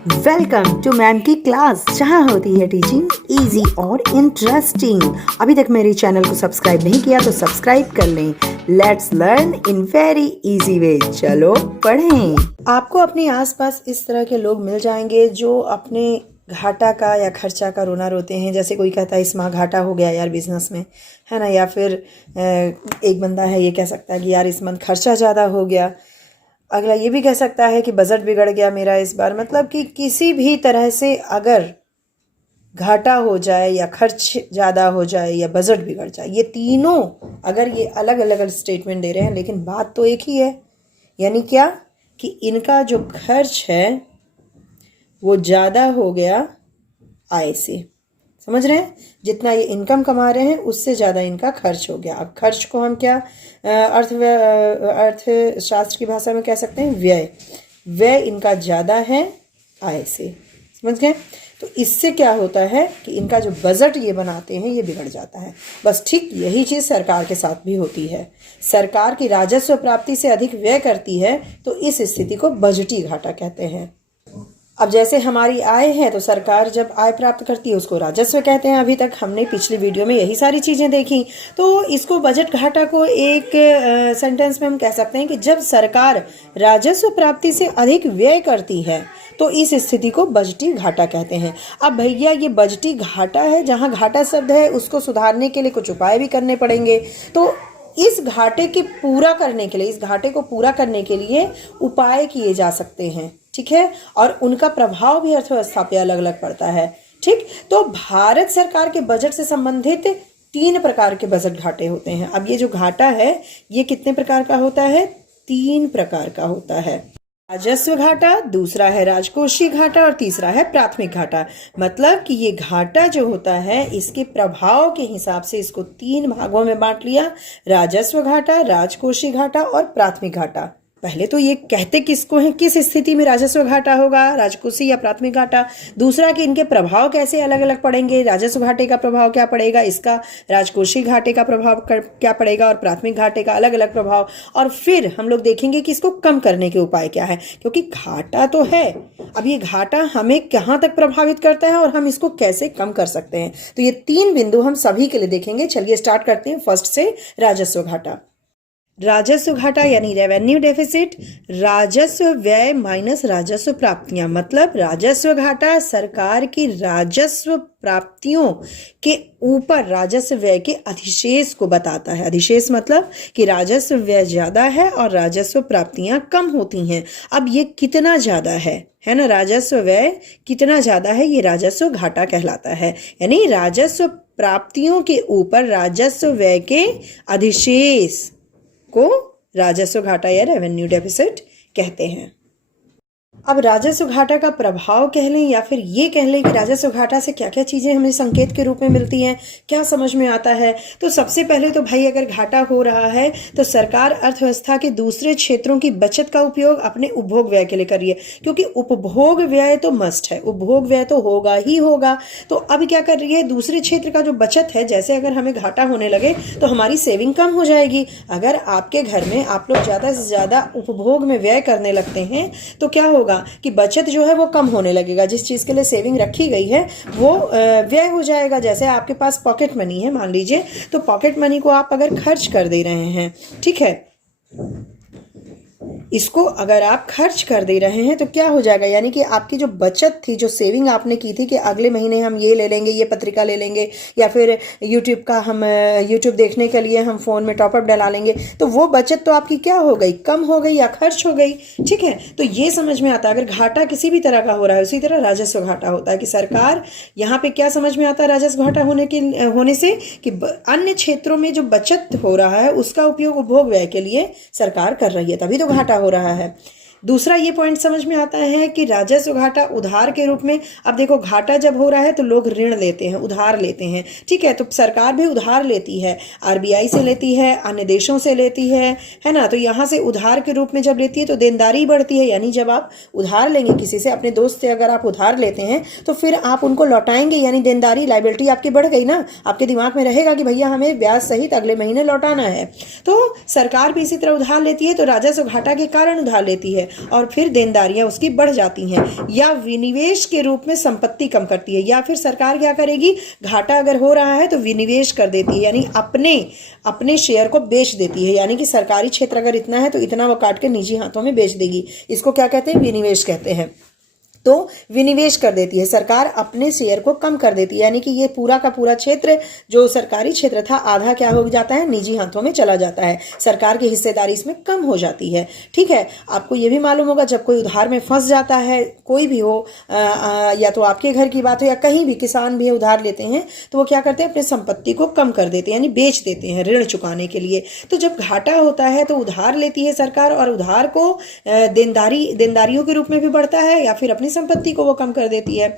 Welcome to ma'am की class, जहाँ होती है टीचिंग इजी और इंटरेस्टिंग। अभी तक मेरे चैनल को सब्सक्राइब नहीं किया तो सब्सक्राइब कर लें। Let's learn in very easy way. चलो पढ़ें। आपको अपने आसपास इस तरह के लोग मिल जाएंगे जो अपने घाटा का या खर्चा का रोना रोते हैं। जैसे कोई कहता है इस माह घाटा हो गया यार बिजनेस में, है ना। या फिर एक बंदा है ये कह सकता है कि यार इस मंथ खर्चा ज़्यादा हो गया। अगला ये भी कह सकता है कि बजट बिगड़ गया मेरा इस बार। मतलब कि किसी भी तरह से अगर घाटा हो जाए या खर्च ज़्यादा हो जाए या बजट बिगड़ जाए, ये तीनों अगर ये अलग अलग स्टेटमेंट दे रहे हैं लेकिन बात तो एक ही है। यानी क्या कि इनका जो खर्च है वो ज़्यादा हो गया आय से। समझ रहे हैं, जितना ये इनकम कमा रहे हैं उससे ज़्यादा इनका खर्च हो गया। अब खर्च को हम क्या अर्थशास्त्र की भाषा में कह सकते हैं व्यय। व्यय इनका ज़्यादा है आय से। समझ गए। तो इससे क्या होता है कि इनका जो बजट ये बनाते हैं ये बिगड़ जाता है। बस ठीक यही चीज़ सरकार के साथ भी होती है। सरकार की राजस्व प्राप्ति से अधिक व्यय करती है तो इस स्थिति को बजटीय घाटा कहते हैं। अब जैसे हमारी आय है तो सरकार जब आय प्राप्त करती है उसको राजस्व कहते हैं। अभी तक हमने पिछली वीडियो में यही सारी चीज़ें देखी। तो इसको बजट घाटा को एक सेंटेंस में हम कह सकते हैं कि जब सरकार राजस्व प्राप्ति से अधिक व्यय करती है तो इस स्थिति को बजटीय घाटा कहते हैं। अब भैया ये बजटीय घाटा है, जहाँ घाटा शब्द है उसको सुधारने के लिए कुछ उपाय भी करने पड़ेंगे। तो इस घाटे के पूरा करने के लिए, इस घाटे को पूरा करने के लिए उपाय किए जा सकते हैं। ठीक है, और उनका प्रभाव भी अर्थव्यवस्था पे अलग अलग पड़ता है। ठीक, तो भारत सरकार के बजट से संबंधित 3 प्रकार के बजट घाटे होते हैं। अब ये जो घाटा है ये कितने प्रकार का होता है? 3 प्रकार का होता है। राजस्व घाटा, दूसरा है राजकोषीय घाटा और तीसरा है प्राथमिक घाटा। मतलब कि ये घाटा जो होता है इसके प्रभाव के हिसाब से इसको 3 भागों में बांट लिया। राजस्व घाटा, राजकोषीय घाटा और प्राथमिक घाटा। पहले तो ये कहते किसको हैं, किस स्थिति में राजस्व घाटा होगा, राजकोषीय या प्राथमिक घाटा। दूसरा कि इनके प्रभाव कैसे अलग अलग पड़ेंगे, राजस्व घाटे का प्रभाव क्या पड़ेगा, इसका राजकोषीय घाटे का प्रभाव क्या पड़ेगा और प्राथमिक घाटे का अलग अलग प्रभाव। और फिर हम लोग देखेंगे कि इसको कम करने के उपाय क्या है, क्योंकि घाटा तो है। अब ये घाटा हमें कहाँ तक प्रभावित करता है और हम इसको कैसे कम कर सकते हैं। तो ये 3 बिंदु हम सभी के लिए देखेंगे। चलिए स्टार्ट करते हैं फर्स्ट से, राजस्व घाटा। राजस्व घाटा यानी रेवेन्यू डेफिसिट, राजस्व व्यय माइनस राजस्व प्राप्तियां। मतलब राजस्व घाटा सरकार की राजस्व प्राप्तियों के ऊपर राजस्व व्यय के अधिशेष को बताता है। अधिशेष मतलब कि राजस्व व्यय ज्यादा है और राजस्व प्राप्तियां कम होती हैं। अब ये कितना ज्यादा है ना, राजस्व व्यय कितना ज्यादा है, ये राजस्व घाटा कहलाता है। यानी राजस्व प्राप्तियों के ऊपर राजस्व व्यय के अधिशेष को राजस्व घाटा या रेवेन्यू डेफिसिट कहते हैं। अब राजस्व घाटा का प्रभाव कह लें या फिर ये कह लें कि राजस्व घाटा से क्या क्या चीज़ें हमें संकेत के रूप में मिलती हैं, क्या समझ में आता है। तो सबसे पहले तो भाई अगर घाटा हो रहा है तो सरकार अर्थव्यवस्था के दूसरे क्षेत्रों की बचत का उपयोग अपने उपभोग व्यय के लिए करिए, क्योंकि उपभोग व्यय तो मस्ट है, उपभोग व्यय तो होगा ही होगा। तो अब क्या कर रही है, दूसरे क्षेत्र का जो बचत है, जैसे अगर हमें घाटा होने लगे तो हमारी सेविंग कम हो जाएगी। अगर आपके घर में आप लोग ज़्यादा से ज़्यादा उपभोग में व्यय करने लगते हैं तो क्या होगा कि बचत जो है वो कम होने लगेगा। जिस चीज के लिए सेविंग रखी गई है वो व्यय हो जाएगा। जैसे आपके पास पॉकेट मनी है मान लीजिए, तो पॉकेट मनी को आप अगर खर्च कर दे रहे हैं, ठीक है, इसको अगर आप खर्च कर दे रहे हैं तो क्या हो जाएगा, यानी कि आपकी जो बचत थी, जो सेविंग आपने की थी कि अगले महीने हम ये ले लेंगे, ये पत्रिका ले लेंगे, या फिर यूट्यूब देखने के लिए हम फोन में टॉपअप डला लेंगे, तो वो बचत तो आपकी क्या हो गई, कम हो गई या खर्च हो गई। ठीक है, तो ये समझ में आता है। अगर घाटा किसी भी तरह का हो रहा है, उसी तरह राजस्व घाटा होता है कि सरकार यहाँ पे क्या समझ में आता है राजस्व घाटा होने से कि अन्य क्षेत्रों में जो बचत हो रहा है उसका उपयोग उपभोग व्यय के लिए सरकार कर रही है, तभी तो घाटा हो रहा है। दूसरा ये पॉइंट समझ में आता है कि राजस्व घाटा उधार के रूप में। अब देखो घाटा जब हो रहा है तो लोग ऋण लेते हैं, उधार लेते हैं। ठीक है, तो सरकार भी उधार लेती है, आरबीआई से लेती है, अन्य देशों से लेती है ना। तो यहाँ से उधार के रूप में जब लेती है तो देनदारी बढ़ती है। यानी जब आप उधार लेंगे किसी से, अपने दोस्त से अगर आप उधार लेते हैं तो फिर आप उनको लौटाएंगे, यानी देनदारी लायबिलिटी आपकी बढ़ गई ना। आपके दिमाग में रहेगा कि भैया हमें ब्याज सहित अगले महीने लौटाना है। तो सरकार भी इसी तरह उधार लेती है, तो राजस्व घाटा के कारण उधार लेती है। और फिर देनदारियां उसकी बढ़ जाती हैं, या विनिवेश के रूप में संपत्ति कम करती है, या फिर सरकार क्या करेगी, घाटा अगर हो रहा है तो विनिवेश कर देती है, यानी अपने शेयर को बेच देती है, यानी कि सरकारी क्षेत्र अगर इतना है तो इतना वो काट के निजी हाथों में बेच देगी। इसको क्या कहते हैं, विनिवेश कहते हैं। तो विनिवेश कर देती है सरकार, अपने शेयर को कम कर देती है, यानी कि ये पूरा का पूरा क्षेत्र जो सरकारी क्षेत्र था आधा क्या हो जाता है, निजी हाथों में चला जाता है, सरकार की हिस्सेदारी इसमें कम हो जाती है। ठीक है, आपको ये भी मालूम होगा जब कोई उधार में फंस जाता है, कोई भी हो, या तो आपके घर की बात हो या कहीं भी किसान भी उधार लेते हैं तो वो क्या करते हैं, अपने संपत्ति को कम कर देते हैं, यानी बेच देते हैं ऋण चुकाने के लिए। तो जब घाटा होता है तो उधार लेती है सरकार, और उधार को देनदारियों के रूप में भी बढ़ता है, या फिर अपनी संपत्ति को वो कम कर देती है।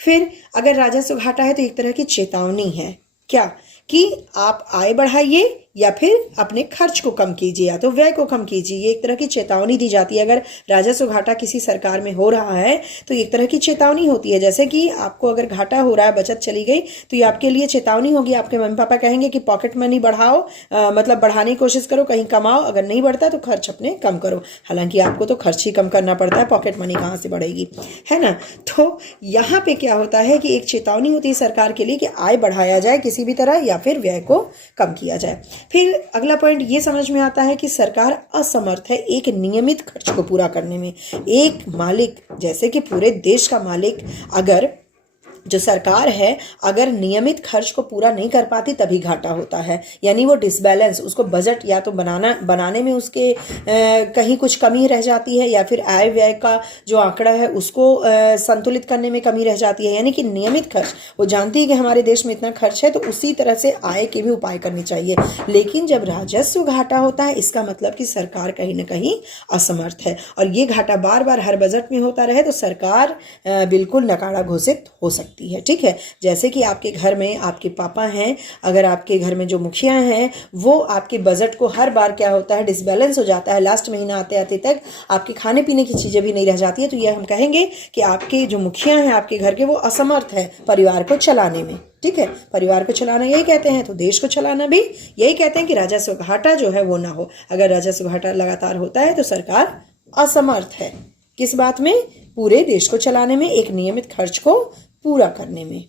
फिर अगर राजस्व घाटा है तो एक तरह की चेतावनी है, क्या कि आप आय बढ़ाइए या फिर अपने खर्च को कम कीजिए, या तो व्यय को कम कीजिए। ये एक तरह की चेतावनी दी जाती है। अगर राजस्व घाटा किसी सरकार में हो रहा है तो एक तरह की चेतावनी होती है, जैसे कि आपको अगर घाटा हो रहा है, बचत चली गई, तो ये आपके लिए चेतावनी होगी। आपके मम्मी पापा कहेंगे कि पॉकेट मनी बढ़ाओ, मतलब बढ़ाने की कोशिश करो, कहीं कमाओ, अगर नहीं बढ़ता तो खर्च अपने कम करो। हालांकि आपको तो खर्च ही कम करना पड़ता है, पॉकेट मनी कहाँ से बढ़ेगी, है ना। तो यहाँ पे क्या होता है कि एक चेतावनी होती है सरकार के लिए कि आय बढ़ाया जाए किसी भी तरह, या फिर व्यय को कम किया जाए। फिर अगला पॉइंट ये समझ में आता है कि सरकार असमर्थ है एक नियमित खर्च को पूरा करने में। एक मालिक, जैसे कि पूरे देश का मालिक, अगर जो सरकार है अगर नियमित खर्च को पूरा नहीं कर पाती तभी घाटा होता है, यानी वो डिसबैलेंस, उसको बजट या तो बनाने में उसके कहीं कुछ कमी रह जाती है, या फिर आय व्यय का जो आंकड़ा है उसको संतुलित करने में कमी रह जाती है। यानी कि नियमित खर्च, वो जानती है कि हमारे देश में इतना खर्च है तो उसी तरह से आय के भी उपाय करने चाहिए। लेकिन जब राजस्व घाटा होता है इसका मतलब कि सरकार कहीं ना कहीं असमर्थ है, और ये घाटा बार बार हर बजट में होता रहे तो सरकार बिल्कुल नकारा घोषित हो सकती है। ठीक है, जैसे कि आपके घर में आपके पापा हैं, अगर आपके घर में जो मुखिया हैं वो आपके बजट को हर बार क्या होता है, डिसबैलेंस हो जाता है, लास्ट महीना आते आते तक आपके खाने पीने की चीजें भी नहीं रह जाती है, तो ये हम कहेंगे कि आपके जो मुखिया हैं आपके घर के वो असमर्थ है परिवार को चलाने में। ठीक है, परिवार को चलाना यही कहते हैं, तो देश को चलाना भी यही कहते हैं कि राजस्व घाटा जो है वो ना हो। अगर राजस्व घाटा लगातार होता है तो सरकार असमर्थ है किस बात में, पूरे देश को चलाने में, एक नियमित खर्च को पूरा करने में।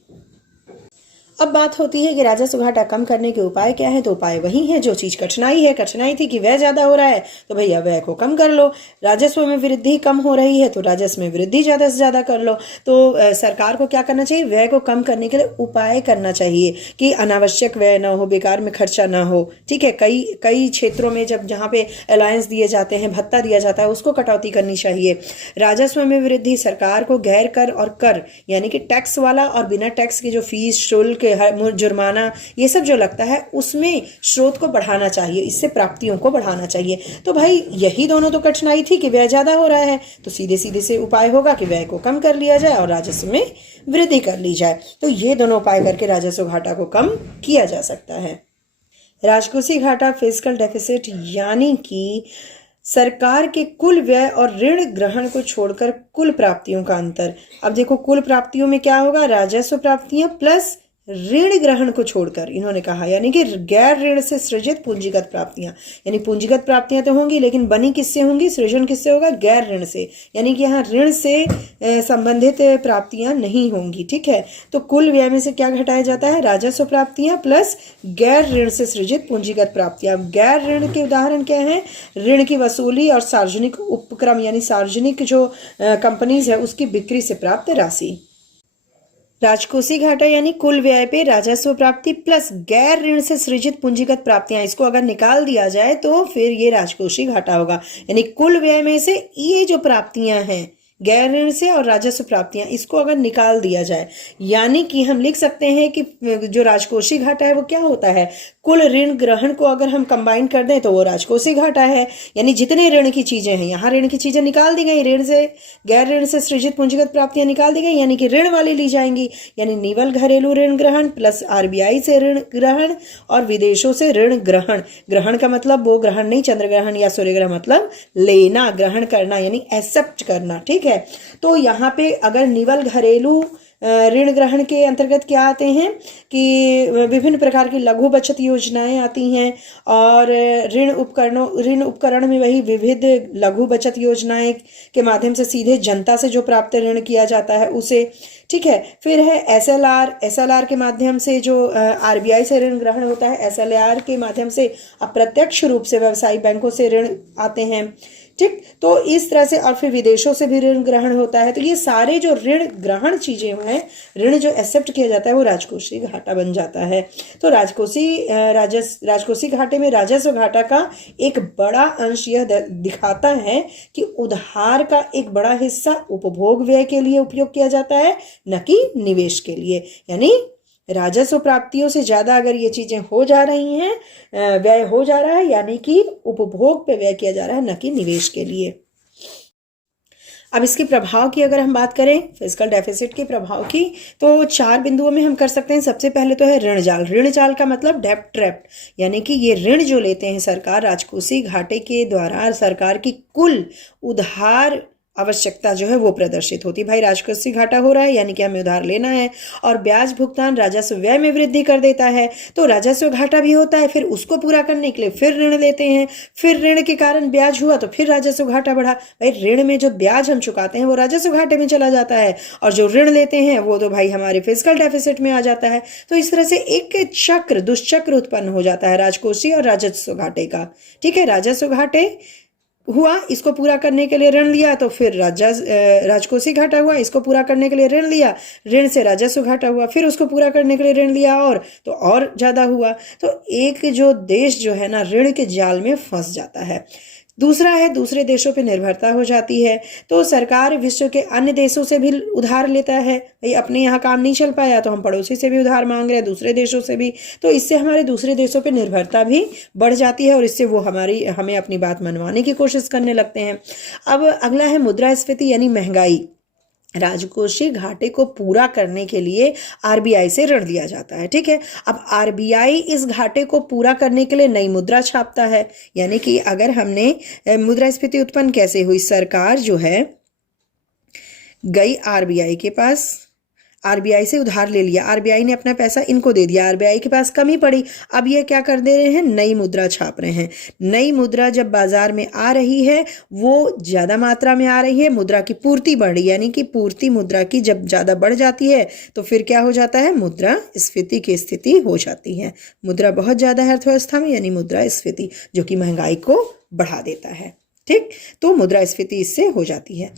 अब बात होती है कि राजस्व घाटा कम करने के उपाय क्या है, तो उपाय वही है जो चीज कठिनाई है। कठिनाई थी कि व्यय ज्यादा हो रहा है तो भैया व्यय को कम कर लो, राजस्व में वृद्धि कम हो रही है तो राजस्व में वृद्धि ज्यादा से ज्यादा कर लो। तो सरकार को क्या करना चाहिए, व्यय को कम करने के लिए उपाय करना चाहिए कि अनावश्यक व्यय ना हो, बेकार में खर्चा ना हो। ठीक है, कई क्षेत्रों में जहाँ पे अलायंस दिए जाते हैं, भत्ता दिया जाता है, उसको कटौती करनी चाहिए। राजस्व में वृद्धि, सरकार को गैर कर और कर यानी कि टैक्स वाला और बिना टैक्स की जो फीस, शुल्क, जुर्माना, ये सब जो लगता है उसमें स्रोत को बढ़ाना चाहिए, इससे प्राप्तियों को बढ़ाना चाहिए। तो भाई यही दोनों तो कठिनाई थी कि व्यय ज्यादा हो रहा है, तो सीधे सीधे से उपाय होगा कि व्यय को कम कर लिया जाए और राजस्व में वृद्धि कर ली जाए। तो ये दोनों उपाय करके राजस्व घाटा को कम किया जा सकता है। राजकोषीय घाटा, फिस्कल डेफिसिट, यानी कि सरकार के कुल व्यय और ऋण ग्रहण को छोड़कर कुल प्राप्तियों का अंतर। अब देखो, कुल प्राप्तियों में क्या होगा, राजस्व प्राप्तियां प्लस ऋण ग्रहण को छोड़कर, इन्होंने कहा, यानी कि गैर ऋण से सृजित पूंजीगत प्राप्तियां, यानी पूंजीगत प्राप्तियां तो होंगी लेकिन बनी किससे होंगी, सृजन किससे होगा, गैर ऋण से, यानी कि यहाँ ऋण से संबंधित प्राप्तियां नहीं होंगी। ठीक है, तो कुल व्यय में से क्या घटाया जाता है, राजस्व प्राप्तियां प्लस गैर ऋण से सृजित पूंजीगत प्राप्तियां। गैर ऋण के उदाहरण क्या है, ऋण की वसूली और सार्वजनिक उपक्रम, यानी सार्वजनिक जो कंपनीज है उसकी बिक्री से प्राप्त राशि। राजकोषीय घाटा यानी कुल व्यय पे राजस्व प्राप्ति प्लस गैर ऋण से सृजित पूंजीगत प्राप्तियां, इसको अगर निकाल दिया जाए तो फिर ये राजकोषीय घाटा होगा। यानी कुल व्यय में से ये जो प्राप्तियां हैं गैर ऋण से और राजस्व प्राप्तियां, इसको अगर निकाल दिया जाए, यानी कि हम लिख सकते हैं कि जो राजकोषीय घाटा है वो क्या होता है, कुल ऋण ग्रहण को अगर हम कंबाइन कर दें तो वो राजकोषीय घाटा है। यानी जितने ऋण की चीजें हैं, यहाँ ऋण की चीजें निकाल दी गई, ऋण से गैर ऋण से सृजित पूंजीगत प्राप्तियां निकाल दी गई, यानी कि ऋण वाली ली जाएंगी। यानी निवल घरेलू ऋण ग्रहण प्लस आरबीआई से ऋण ग्रहण और विदेशों से ऋण ग्रहण। ग्रहण का मतलब वो ग्रहण नहीं, चंद्र ग्रहण या सूर्य ग्रहण, मतलब लेना, ग्रहण करना यानी एक्सेप्ट करना। ठीक है, तो यहाँ पे अगर निवल घरेलू ऋण ग्रहण के अंतर्गत क्या आते हैं कि विभिन्न प्रकार की लघु बचत योजनाएं आती हैं, और ऋण उपकरण में वही विविध लघु बचत योजनाएं के माध्यम से सीधे जनता से जो प्राप्त ऋण किया जाता है उसे, ठीक है। फिर है एसएलआर के माध्यम से जो आरबीआई से ऋण ग्रहण होता है, एसएलआर के माध्यम से अप्रत्यक्ष रूप से व्यवसायिक बैंकों से ऋण आते हैं, ठीक। तो इस तरह से, और फिर विदेशों से भी ऋण ग्रहण होता है। तो ये सारे जो ऋण ग्रहण चीजें हैं, ऋण जो एक्सेप्ट किया जाता है वो राजकोषीय घाटा बन जाता है। तो राजकोषीय घाटे में राजस्व घाटा का एक बड़ा अंश यह दिखाता है कि उधार का एक बड़ा हिस्सा उपभोग व्यय के लिए उपयोग किया जाता है, न कि निवेश के लिए। यानी राजस्व प्राप्तियों से ज्यादा अगर ये चीजें हो जा रही हैं, व्यय हो जा रहा है, यानी कि उपभोग पे व्यय किया जा रहा है, न कि निवेश के लिए। अब इसके प्रभाव की अगर हम बात करें, फिस्कल डेफिसिट के प्रभाव की, तो 4 बिंदुओं में हम कर सकते हैं। सबसे पहले तो है ऋण जाल। ऋण जाल का मतलब डेब्ट ट्रैप, यानी कि ये ऋण जो लेते हैं सरकार, राजकोषीय घाटे के द्वारा सरकार की कुल उधार आवश्यकता जो है वो प्रदर्शित होती है। भाई राजकोषीय घाटा हो रहा है, यानी कि हमें उधार लेना है, और ब्याज भुगतान राजस्व व्यय में वृद्धि कर देता है, तो राजस्व घाटा भी होता है। फिर उसको पूरा करने के लिए फिर ऋण लेते हैं, फिर ऋण के कारण ब्याज हुआ तो फिर राजस्व घाटा बढ़ा। भाई ऋण में जो ब्याज हम चुकाते हैं वो राजस्व घाटे में चला जाता है, और जो ऋण लेते हैं वो तो भाई हमारे फिस्कल डेफिसिट में आ जाता है। तो इस तरह से एक चक्र, दुष्चक्र उत्पन्न हो जाता है राजकोषीय और राजस्व घाटे का, ठीक है। राजस्व घाटे हुआ, इसको पूरा करने के लिए ऋण लिया, तो फिर राजकोषीय घाटा हुआ, इसको पूरा करने के लिए ऋण लिया, ऋण से राजस्व घाटा हुआ, फिर उसको पूरा करने के लिए ऋण लिया, और तो और ज्यादा हुआ। तो एक जो देश जो है ना, ऋण के जाल में फंस जाता है। दूसरा है, दूसरे देशों पे निर्भरता हो जाती है। तो सरकार विश्व के अन्य देशों से भी उधार लेता है। भाई अपने यहाँ काम नहीं चल पाया तो हम पड़ोसी से भी उधार मांग रहे हैं, दूसरे देशों से भी। तो इससे हमारे दूसरे देशों पे निर्भरता भी बढ़ जाती है, और इससे वो हमें अपनी बात मनवाने की कोशिश करने लगते हैं। अब अगला है मुद्रास्फीति यानी महंगाई। राजकोषीय घाटे को पूरा करने के लिए आरबीआई से ऋण लिया जाता है, ठीक है। अब आरबीआई इस घाटे को पूरा करने के लिए नई मुद्रा छापता है। यानी कि अगर हमने मुद्रास्फीति उत्पन्न कैसे हुई, सरकार जो है गई आरबीआई के पास, आरबीआई से उधार ले लिया, आरबीआई ने अपना पैसा इनको दे दिया, आरबीआई के पास कमी पड़ी, अब ये क्या कर दे रहे हैं, नई मुद्रा छाप रहे हैं। नई मुद्रा जब बाजार में आ रही है, वो ज्यादा मात्रा में आ रही है, मुद्रा की पूर्ति बढ़ रही है, यानी कि पूर्ति मुद्रा की जब ज्यादा बढ़ जाती है तो फिर क्या हो जाता है, मुद्रा स्फीति की स्थिति हो जाती है। मुद्रा बहुत ज्यादा है अर्थव्यवस्था में, यानी मुद्रा स्फीति, जो कि महंगाई को बढ़ा देता है, ठीक। तो मुद्रा स्फीति इससे हो जाती है।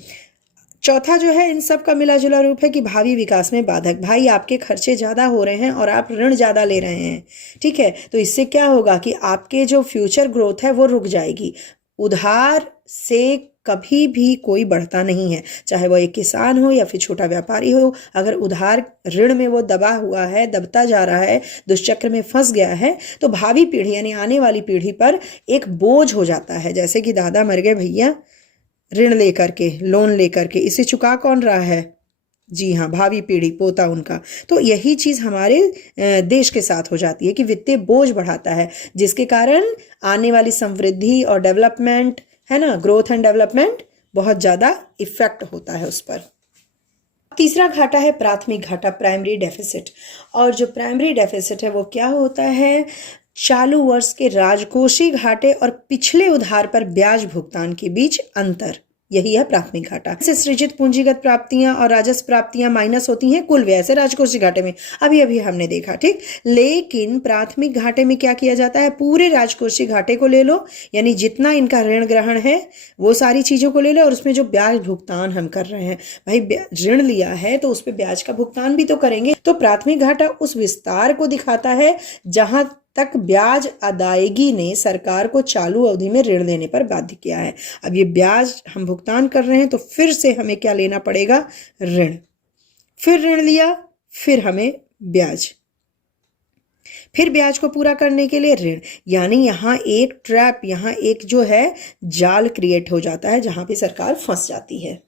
चौथा जो है इन सब का मिला जुला रूप है कि भावी विकास में बाधक। भाई आपके खर्चे ज्यादा हो रहे हैं और आप ऋण ज्यादा ले रहे हैं, ठीक है। तो इससे क्या होगा कि आपके जो फ्यूचर ग्रोथ है वो रुक जाएगी। उधार से कभी भी कोई बढ़ता नहीं है, चाहे वो एक किसान हो या फिर छोटा व्यापारी हो। अगर उधार ऋण में वो दबा हुआ है, दबता जा रहा है, दुष्चक्र में फंस गया है, तो भावी पीढ़ी यानी आने वाली पीढ़ी पर एक बोझ हो जाता है। जैसे कि दादा मर गए भैया ऋण लेकर के, लोन लेकर के, इसे चुका कौन रहा है, जी हाँ, भावी पीढ़ी, पोता उनका। तो यही चीज हमारे देश के साथ हो जाती है कि वित्तीय बोझ बढ़ाता है, जिसके कारण आने वाली समृद्धि और डेवलपमेंट है ना, ग्रोथ एंड डेवलपमेंट, बहुत ज्यादा इफेक्ट होता है उस पर। तीसरा घाटा है प्राथमिक घाटा, प्राइमरी डेफिसिट। और जो प्राइमरी डेफिसिट है वो क्या होता है, चालू वर्ष के राजकोषीय घाटे और पिछले उधार पर ब्याज भुगतान के बीच अंतर, यही है प्राथमिक घाटा। इससे सृजित पूंजीगत प्राप्तियां और राजस्व प्राप्तियां माइनस होती हैं कुल व्यय से राजकोषीय घाटे में, अभी हमने देखा, ठीक। लेकिन प्राथमिक घाटे में क्या किया जाता है, पूरे राजकोषीय घाटे को ले लो, यानी जितना इनका ऋण ग्रहण है वो सारी चीजों को ले लो, और उसमें जो ब्याज भुगतान हम कर रहे हैं, भाई ऋण लिया है तो उस पर ब्याज का भुगतान भी तो करेंगे। तो प्राथमिक घाटा उस विस्तार को दिखाता है जहां तक ब्याज अदायगी ने सरकार को चालू अवधि में ऋण लेने पर बाध्य किया है। अब ये ब्याज हम भुगतान कर रहे हैं तो फिर से हमें क्या लेना पड़ेगा, ऋण, फिर ऋण लिया, फिर हमें ब्याज, फिर ब्याज को पूरा करने के लिए ऋण। यानी यहाँ एक ट्रैप, यहाँ एक जो है जाल क्रिएट हो जाता है जहां पे सरकार फंस जाती है।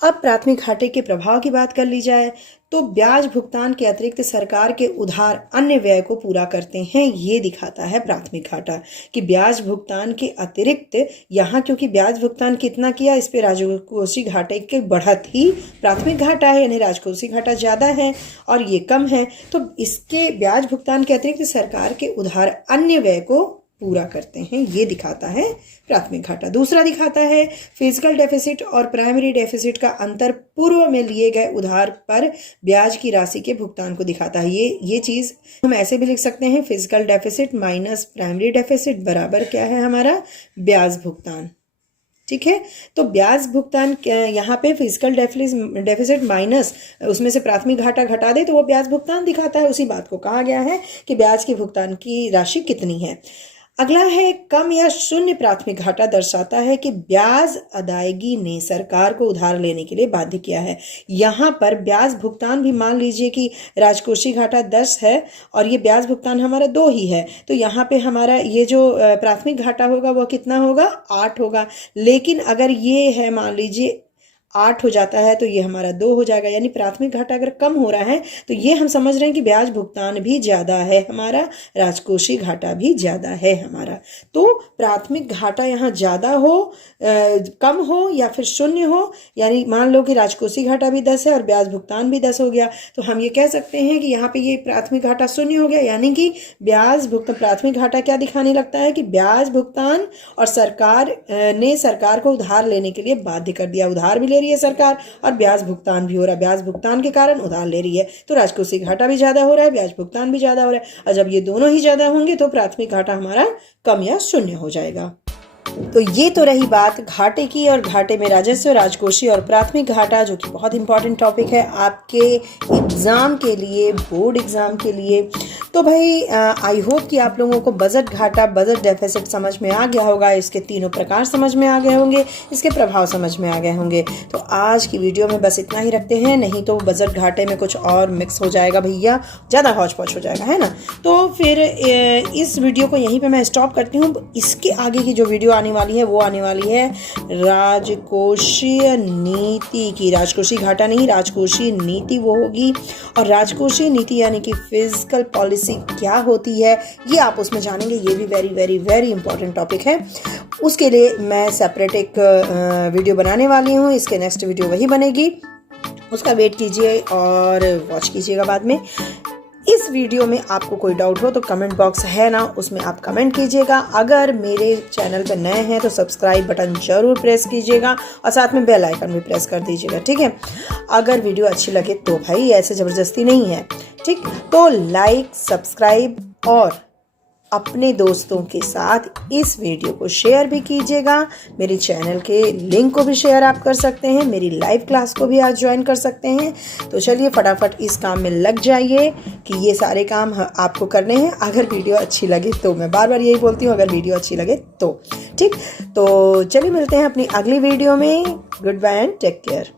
अब प्राथमिक घाटे के प्रभाव की बात कर ली जाए तो ब्याज भुगतान के अतिरिक्त सरकार के उधार अन्य व्यय को पूरा करते हैं, ये दिखाता है प्राथमिक घाटा कि ब्याज भुगतान के अतिरिक्त यहाँ क्योंकि ब्याज भुगतान कितना किया इस पे राजकोषीय घाटे की बढ़त ही प्राथमिक घाटा है, यानी राजकोषीय घाटा ज़्यादा है और ये कम है, तो इसके ब्याज भुगतान के अतिरिक्त सरकार के उधार अन्य व्यय को पूरा करते हैं, ये दिखाता है प्राथमिक घाटा। दूसरा दिखाता है फिजिकल डेफिसिट और प्राइमरी डेफिसिट का अंतर पूर्व में लिए गए उधार पर ब्याज की राशि के भुगतान को दिखाता है। ये चीज़ हम ऐसे भी लिख सकते हैं, physical deficit minus primary deficit बराबर क्या है हमारा ब्याज भुगतान। ठीक है, तो ब्याज भुगतान यहाँ पे फिजिकल डेफिसिट माइनस उसमें से प्राथमिक घाटा घटा दे तो वो ब्याज भुगतान दिखाता है। उसी बात को कहा गया है कि ब्याज के भुगतान की राशि कितनी है। अगला है कम या शून्य प्राथमिक घाटा, दर्शाता है कि ब्याज अदायगी ने सरकार को उधार लेने के लिए बाध्य किया है। यहाँ पर ब्याज भुगतान भी मान लीजिए कि राजकोषीय घाटा 10 है और ये ब्याज भुगतान हमारा 2 ही है, तो यहाँ पे हमारा ये जो प्राथमिक घाटा होगा वो कितना होगा 8 होगा। लेकिन अगर ये है मान लीजिए 8 हो जाता है तो ये हमारा 2 हो जाएगा, यानी प्राथमिक घाटा अगर कम हो रहा है तो ये हम समझ रहे हैं कि ब्याज भुगतान भी ज़्यादा है हमारा, राजकोषीय घाटा भी ज़्यादा है हमारा। तो प्राथमिक घाटा यहाँ ज़्यादा हो कम हो या फिर शून्य हो, यानी मान लो कि राजकोषीय घाटा भी 10 है और ब्याज भुगतान भी 10 हो गया, तो हम ये कह सकते हैं कि यहाँ पे ये प्राथमिक घाटा शून्य हो गया, यानी कि ब्याज भुगतान प्राथमिक घाटा क्या दिखाने लगता है कि ब्याज भुगतान और सरकार ने सरकार को उधार लेने के लिए बाध्य कर दिया। उधार भी रही है सरकार और ब्याज भुगतान भी हो रहा है, ब्याज भुगतान के कारण उधार ले रही है, तो राजकोषीय घाटा भी ज्यादा हो रहा है, ब्याज भुगतान भी ज्यादा हो रहा है, और जब ये दोनों ही ज्यादा होंगे तो प्राथमिक घाटा हमारा कम या शून्य हो जाएगा। तो ये तो रही बात घाटे की, और घाटे में राजस्व, राजकोषीय और प्राथमिक घाटा, जो कि बहुत इंपॉर्टेंट टॉपिक है आपके एग्जाम के लिए, बोर्ड एग्जाम के लिए। तो भाई आई होप कि आप लोगों को बजट घाटा, बजट डेफिसिट समझ में आ गया होगा, इसके तीनों प्रकार समझ में आ गए होंगे, इसके प्रभाव समझ में आ गए होंगे। तो आज की वीडियो में बस इतना ही रखते हैं, नहीं तो बजट घाटे में कुछ और मिक्स हो जाएगा भैया, ज़्यादा हौच पौच हो जाएगा, है ना। तो फिर इस वीडियो को यहीं पे मैं स्टॉप करती हूँ। इसके आगे की जो वीडियो आने वाली है वो आने वाली है राजकोषीय नीति की। राजकोषीय घाटा नहीं, राजकोषीय नीति वो होगी, और राजकोषीय नीति यानी कि फिजिकल पॉलिसी क्या होती है ये आप उसमें जानेंगे। ये भी very very very important topic है। उसके लिए मैं सेपरेट एक वीडियो बनाने वाली हूँ, इसके नेक्स्ट वीडियो वही बनेगी, उसका वेट कीजिए और वॉच कीजिएगा बाद में। इस वीडियो में आपको कोई डाउट हो तो कमेंट बॉक्स है ना, उसमें आप कमेंट कीजिएगा। अगर मेरे चैनल पर नए हैं तो सब्सक्राइब बटन जरूर प्रेस कीजिएगा और साथ में बेल आइकन भी प्रेस कर दीजिएगा, ठीक है। अगर वीडियो अच्छी लगे तो भाई, ऐसे ज़बरदस्ती नहीं है, ठीक। तो लाइक, सब्सक्राइब और अपने दोस्तों के साथ इस वीडियो को शेयर भी कीजिएगा। मेरे चैनल के लिंक को भी शेयर आप कर सकते हैं, मेरी लाइव क्लास को भी आज ज्वाइन कर सकते हैं। तो चलिए फटाफट इस काम में लग जाइए कि ये सारे काम आपको करने हैं। अगर वीडियो अच्छी लगे तो, मैं बार बार यही बोलती हूँ, अगर वीडियो अच्छी लगे तो, ठीक। तो चलिए मिलते हैं अपनी अगली वीडियो में। Goodbye and take care.